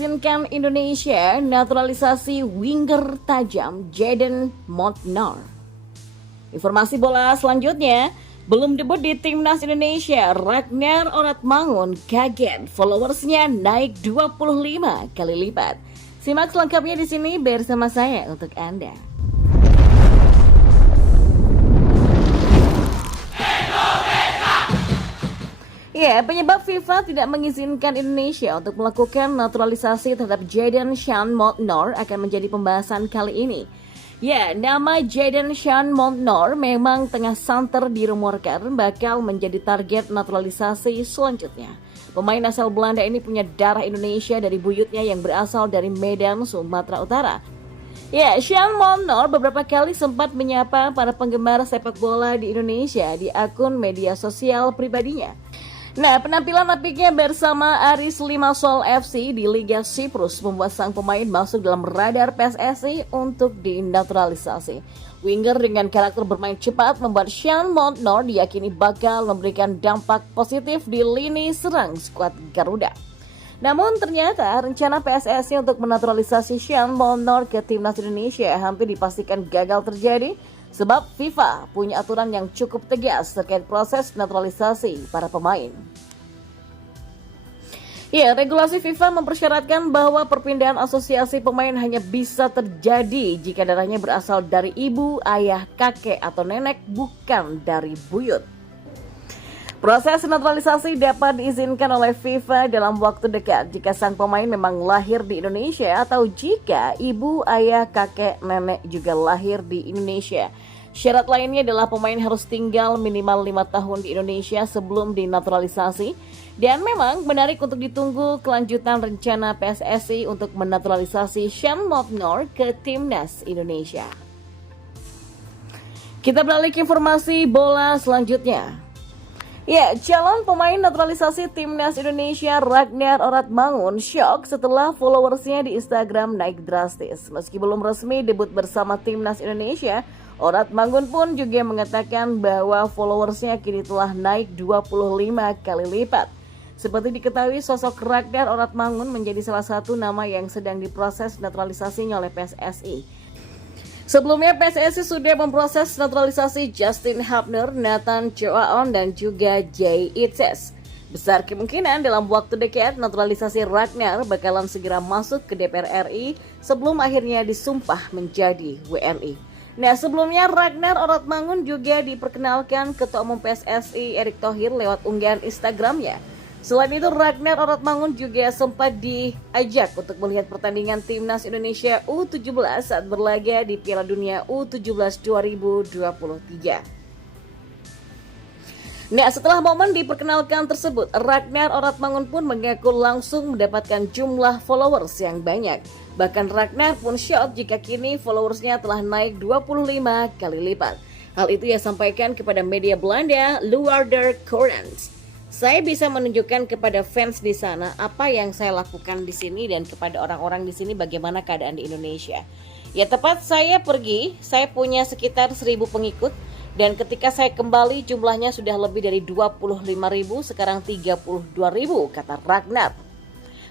mengizinkan Indonesia naturalisasi winger tajam Jayden Montnor. Informasi bola selanjutnya, belum debut di Timnas Indonesia, Ragnar Oratmangun kaget followersnya naik 25 kali lipat. Simak selengkapnya di sini bersama saya untuk Anda. Ya, penyebab FIFA tidak mengizinkan Indonesia untuk melakukan naturalisasi terhadap Jayden Sean Montnor akan menjadi pembahasan kali ini. Ya, nama Jayden Sean Montnor memang tengah santer dirumorkan bakal menjadi target naturalisasi selanjutnya. Pemain asal Belanda ini punya darah Indonesia dari buyutnya yang berasal dari Medan, Sumatera Utara. Ya, Sean Montnor beberapa kali sempat menyapa para penggemar sepak bola di Indonesia di akun media sosial pribadinya. Nah, penampilan apiknya bersama Aris Limassol FC di Liga Siprus membuat sang pemain masuk dalam radar PSSI untuk dinaturalisasi. Winger dengan karakter bermain cepat membuat Sean Montnor diyakini bakal memberikan dampak positif di lini serang skuad Garuda. Namun ternyata rencana PSSI untuk menaturalisasi Sean Montnor ke Timnas Indonesia hampir dipastikan gagal terjadi sebab FIFA punya aturan yang cukup tegas terkait proses naturalisasi para pemain. Ya, regulasi FIFA mempersyaratkan bahwa perpindahan asosiasi pemain hanya bisa terjadi jika darahnya berasal dari ibu, ayah, kakek, atau nenek, bukan dari buyut. Proses naturalisasi dapat diizinkan oleh FIFA dalam waktu dekat jika sang pemain memang lahir di Indonesia atau jika ibu, ayah, kakek, nenek juga lahir di Indonesia. Syarat lainnya adalah pemain harus tinggal minimal 5 tahun di Indonesia sebelum dinaturalisasi. Dan memang menarik untuk ditunggu kelanjutan rencana PSSI untuk menaturalisasi Sean Montnor ke Timnas Indonesia. Kita beralih ke informasi bola selanjutnya. Ya, calon pemain naturalisasi Timnas Indonesia Ragnar Oratmangun syok setelah followersnya di Instagram naik drastis. Meski belum resmi debut bersama Timnas Indonesia, Oratmangun pun juga mengatakan bahwa followersnya kini telah naik 25 kali lipat. Seperti diketahui, sosok Ragnar Oratmangun menjadi salah satu nama yang sedang diproses naturalisasinya oleh PSSI. Sebelumnya PSSI sudah memproses naturalisasi Justin Hapner, Nathan Choaon, dan juga Jay Itzes. Besar kemungkinan dalam waktu dekat naturalisasi Ragnar bakalan segera masuk ke DPR RI sebelum akhirnya disumpah menjadi WNI. Nah, sebelumnya Ragnar Oratmangun juga diperkenalkan Ketua Umum PSSI Erick Thohir lewat unggahan Instagramnya. Selain itu, Ragnar Oratmangun juga sempat diajak untuk melihat pertandingan Timnas Indonesia U17 saat berlaga di Piala Dunia U17 2023. Nah, setelah momen diperkenalkan tersebut, Ragnar Oratmangun pun mengaku langsung mendapatkan jumlah followers yang banyak. Bahkan Ragnar pun shock jika kini followersnya telah naik 25 kali lipat. Hal itu ia sampaikan kepada media Belanda Luarder Courant. Saya bisa menunjukkan kepada fans di sana apa yang saya lakukan di sini dan kepada orang-orang di sini bagaimana keadaan di Indonesia. Ya, tepat saya pergi, saya punya sekitar 1.000 pengikut dan ketika saya kembali jumlahnya sudah lebih dari 25.000, sekarang 32.000, kata Ragnar.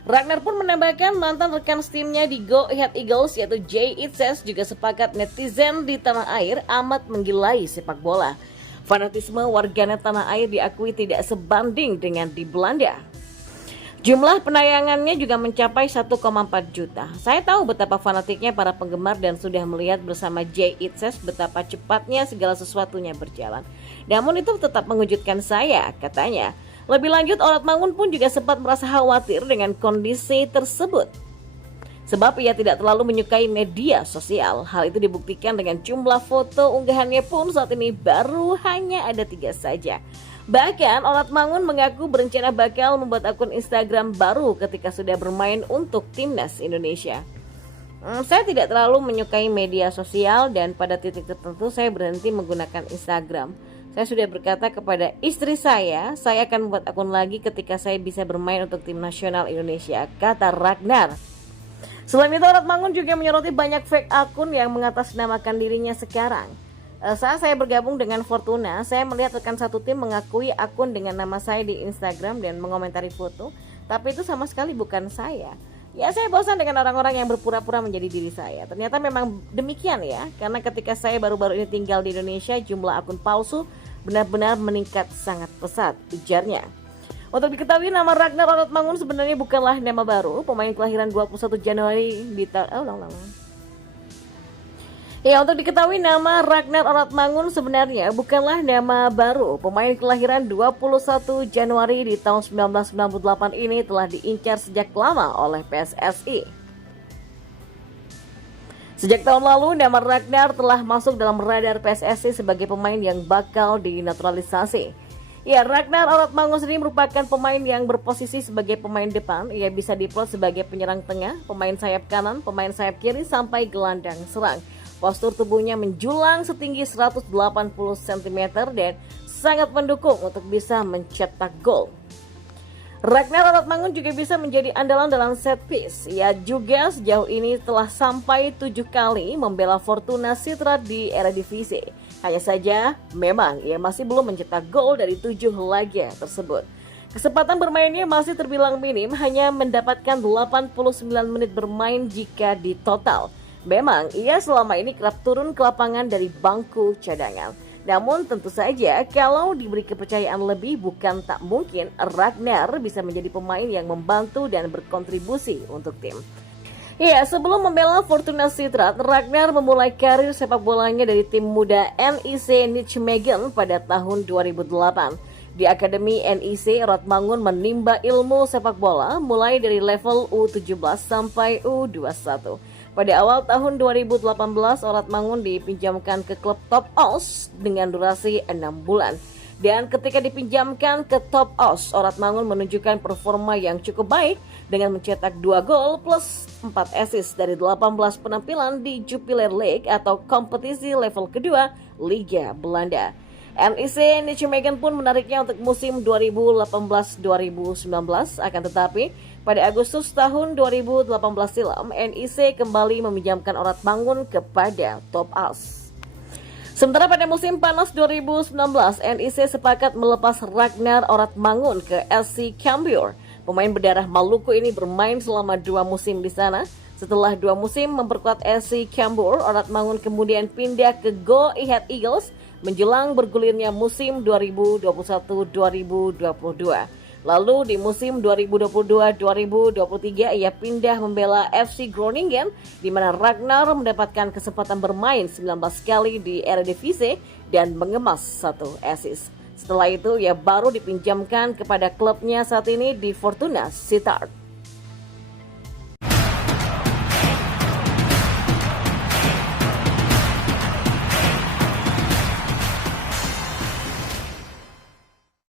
Ragnar pun menambahkan mantan rekan timnya di Go Ahead Eagles yaitu Jay Itzes juga sepakat netizen di tanah air amat menggilai sepak bola. Fanatisme warganet tanah air diakui tidak sebanding dengan di Belanda. Jumlah penayangannya juga mencapai 1,4 juta. Saya tahu betapa fanatiknya para penggemar dan sudah melihat bersama Jay Itzes betapa cepatnya segala sesuatunya berjalan. Namun itu tetap mengejutkan saya, katanya. Lebih lanjut, Oratmangun pun juga sempat merasa khawatir dengan kondisi tersebut. Sebab ia tidak terlalu menyukai media sosial. Hal itu dibuktikan dengan jumlah foto unggahannya pun saat ini baru hanya ada 3 saja. Bahkan Oratmangun mengaku berencana bakal membuat akun Instagram baru ketika sudah bermain untuk Timnas Indonesia. Saya tidak terlalu menyukai media sosial dan pada titik tertentu saya berhenti menggunakan Instagram. Saya sudah berkata kepada istri saya akan membuat akun lagi ketika saya bisa bermain untuk tim nasional Indonesia, kata Ragnar. Selain itu, Oratmangun juga menyoroti banyak fake akun yang mengatasnamakan dirinya sekarang. Saat saya bergabung dengan Fortuna, saya melihat rekan satu tim mengakui akun dengan nama saya di Instagram dan mengomentari foto, tapi itu sama sekali bukan saya. Ya, saya bosan dengan orang-orang yang berpura-pura menjadi diri saya. Ternyata memang demikian ya, karena ketika saya baru-baru ini tinggal di Indonesia, jumlah akun palsu benar-benar meningkat sangat pesat, ujarnya. Untuk diketahui, nama Ragnar Oratmangun sebenarnya bukanlah nama baru. Pemain kelahiran 21 Januari di Ya, untuk diketahui, nama Ragnar Oratmangun sebenarnya bukanlah nama baru. Pemain kelahiran 21 Januari di tahun 1998 ini telah diincar sejak lama oleh PSSI. Sejak tahun lalu, nama Ragnar telah masuk dalam radar PSSI sebagai pemain yang bakal dinaturalisasi. Ya, Ragnar Oratmangun sendiri merupakan pemain yang berposisi sebagai pemain depan. Ia bisa diplot sebagai penyerang tengah, pemain sayap kanan, pemain sayap kiri, sampai gelandang serang. Postur tubuhnya menjulang setinggi 180 cm dan sangat mendukung untuk bisa mencetak gol. Ragnar Oratmangun juga bisa menjadi andalan dalam set piece. Ia juga sejauh ini telah sampai 7 kali membela Fortuna Sittard di Eredivisie. Hanya saja, memang ia masih belum mencetak gol dari 7 laga tersebut. Kesempatan bermainnya masih terbilang minim, hanya mendapatkan 89 menit bermain jika di total. Memang ia selama ini kerap turun ke lapangan dari bangku cadangan. Namun tentu saja kalau diberi kepercayaan lebih, bukan tak mungkin Ragnar bisa menjadi pemain yang membantu dan berkontribusi untuk tim. Ya, sebelum membela Fortuna Sittard, Ragnar memulai karir sepak bolanya dari tim muda NEC Nijmegen pada tahun 2008. Di Akademi NEC, Oratmangun menimba ilmu sepak bola mulai dari level U17 sampai U21. Pada awal tahun 2018, Oratmangun dipinjamkan ke klub Top Os dengan durasi 6 bulan. Dan ketika dipinjamkan ke Top Os, Oratmangun menunjukkan performa yang cukup baik dengan mencetak 2 gol plus 4 assist dari 18 penampilan di Jupiler League atau kompetisi level kedua Liga Belanda. NEC Nijmegen pun menariknya untuk musim 2018-2019, akan tetapi pada Agustus tahun 2018 silam, NEC kembali meminjamkan Oratmangun kepada Top Os. Sementara pada musim panas 2019, NEC sepakat melepas Ragnar Oratmangun ke SC Cambuur. Pemain berdarah Maluku ini bermain selama 2 musim di sana. Setelah 2 musim memperkuat SC Cambuur, Oratmangun kemudian pindah ke Go Ahead Eagles menjelang bergulirnya musim 2021-2022. Lalu di musim 2022-2023 ia pindah membela FC Groningen, di mana Ragnar mendapatkan kesempatan bermain 19 kali di Eredivisie dan mengemas 1 assist. Setelah itu ia baru dipinjamkan kepada klubnya saat ini di Fortuna Sittard.